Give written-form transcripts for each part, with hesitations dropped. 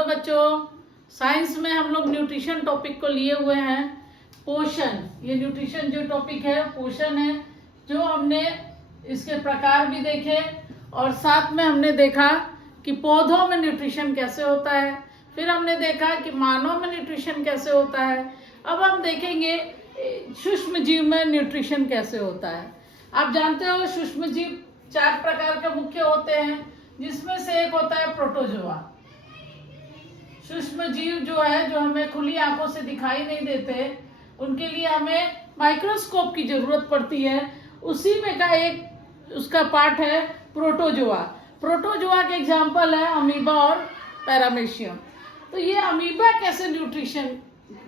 Hello बच्चों, science में हम लोग न्यूट्रिशन टॉपिक को लिए हुए हैं। पोषण, ये न्यूट्रिशन जो टॉपिक है पोषण है, जो हमने इसके प्रकार भी देखे और साथ में हमने देखा कि पौधों में न्यूट्रिशन कैसे होता है, फिर हमने देखा कि मानव में न्यूट्रिशन कैसे होता है। अब हम देखेंगे सूक्ष्म जीव में न्यूट्रिशन कैसे होता है। आप जानते हो सूक्ष्म जीव 4 प्रकार के मुख्य होते हैं, जिसमें से एक होता है प्रोटोजोआ। सूक्ष्म जीव जो है, जो हमें खुली आंखों से दिखाई नहीं देते, उनके लिए हमें माइक्रोस्कोप की जरूरत पड़ती है। उसी में का एक उसका पार्ट है प्रोटोजोआ। प्रोटोजोआ के एग्जाम्पल है अमीबा और पैरामीशियम। तो ये अमीबा कैसे न्यूट्रिशन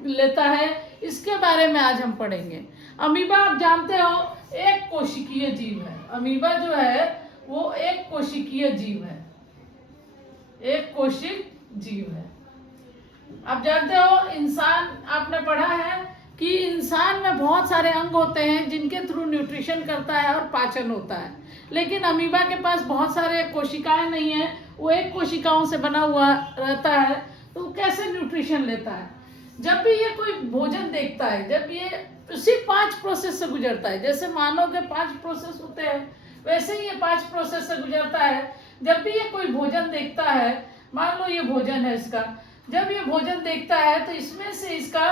लेता है, इसके बारे में आज हम पढ़ेंगे। अमीबा आप जानते हो एक कोशिकीय जीव है। अमीबा जो है वो एक कोशिकीय जीव है, एक कोशिक जीव है। आप जानते हो इंसान, आपने पढ़ा है कि इंसान में बहुत सारे अंग होते हैं जिनके थ्रू न्यूट्रिशन करता है और पाचन होता है, लेकिन अमीबा के पास बहुत सारे कोशिकाएं नहीं है, वो एक कोशिकाओं से बना हुआ रहता है। तो कैसे न्यूट्रिशन लेता है? जब भी ये कोई भोजन देखता है, जब ये उसी 5 प्रोसेस से गुजरता है, जैसे मानव के 5 प्रोसेस होते हैं, वैसे ही ये 5 प्रोसेस से गुजरता है। जब भी ये कोई भोजन देखता है, मान लो ये भोजन है इसका, जब ये भोजन देखता है तो इसमें से इसका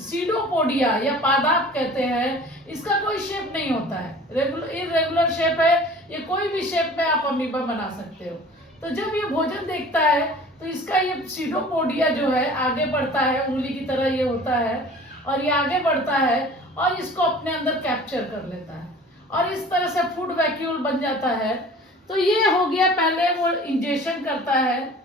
सीडोपोडिया या पादाप कहते हैं, इसका कोई शेप नहीं होता है, इरेगुलर शेप है। ये कोई भी शेप में आप अमीबा बना सकते हो। तो जब ये भोजन देखता है तो इसका ये सीडोपोडिया जो है आगे बढ़ता है, उंगली की तरह ये होता है, और ये आगे बढ़ता है और इसको अपने अंदर कैप्चर कर लेता है और इस तरह से फूड वैक्यूल बन जाता है। तो ये हो गया, पहले वो इंजेक्शन करता है,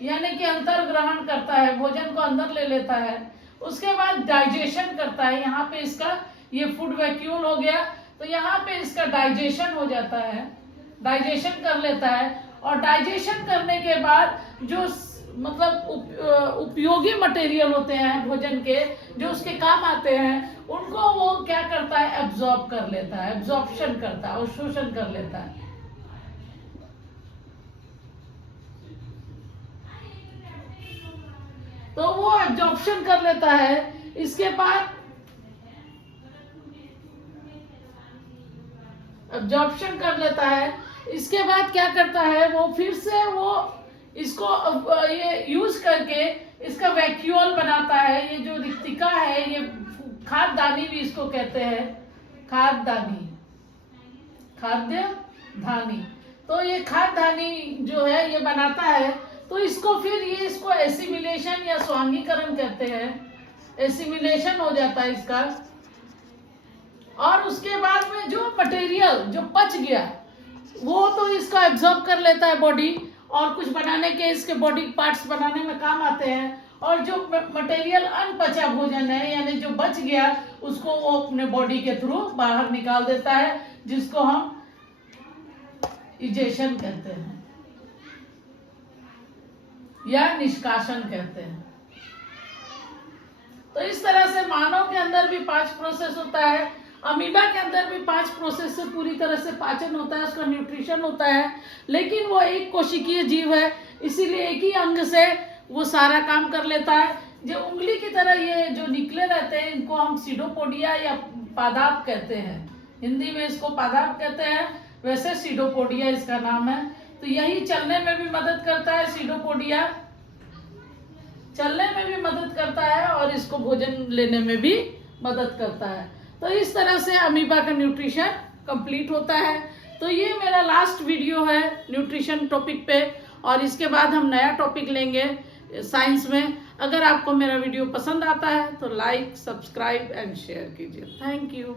यानी कि अंतर ग्रहण करता है, भोजन को अंदर ले लेता है। उसके बाद डाइजेशन करता है, यहाँ पे इसका ये फूड वैक्यूल हो गया, तो यहाँ पे इसका डाइजेशन हो जाता है, डाइजेशन कर लेता है। और डाइजेशन करने के बाद जो मतलब उपयोगी मटेरियल होते हैं भोजन के, जो उसके काम आते हैं, उनको वो क्या करता है, एब्जॉर्ब कर लेता है, एब्जॉर्प्शन करता है और शोषण कर लेता है। तो वो एब्जॉर्प्शन कर लेता है। इसके बाद एब्जॉर्प्शन कर लेता है, इसके बाद क्या करता है, वो फिर से वो इसको ये यूज करके इसका वैक्यूल बनाता है। ये जो रिक्तिका है, ये खाद्यदानी भी इसको कहते हैं, खाद्यदानी, खाद्य धानी। तो ये खाद्यदानी जो है ये बनाता है, तो इसको फिर ये इसको एसिमिलेशन या स्वांगीकरण कहते हैं, एसिमिलेशन हो जाता है इसका। और उसके बाद में जो मटेरियल जो बच गया वो तो इसका एब्जॉर्ब कर लेता है बॉडी, और कुछ बनाने के इसके बॉडी पार्ट्स बनाने में काम आते हैं। और जो मटेरियल अनपचा भोजन है, यानी जो बच गया, उसको वो अपने बॉडी के थ्रू बाहर निकाल देता है, जिसको हम इजेशन कहते हैं या निष्कासन कहते हैं। तो इस तरह से मानव के अंदर भी 5 प्रोसेस होता है, अमीबा के अंदर भी 5 प्रोसेस से पूरी तरह से पाचन होता है, उसका न्यूट्रिशन होता है। लेकिन वो एक कोशिकीय जीव है, इसीलिए एक ही अंग से वो सारा काम कर लेता है। जो उंगली की तरह ये जो निकले रहते हैं, इनको हम सीडोपोडिया या पादाप कहते हैं। हिंदी में इसको पादाप कहते हैं, वैसे सीडोपोडिया इसका नाम है। तो यही चलने में भी मदद करता है, सीडोपोडिया चलने में भी मदद करता है और इसको भोजन लेने में भी मदद करता है। तो इस तरह से अमीबा का न्यूट्रिशन कंप्लीट होता है। तो ये मेरा लास्ट वीडियो है न्यूट्रिशन टॉपिक पे, और इसके बाद हम नया टॉपिक लेंगे साइंस में। अगर आपको मेरा वीडियो पसंद आता है तो लाइक, सब्सक्राइब एंड शेयर कीजिए। Thank you.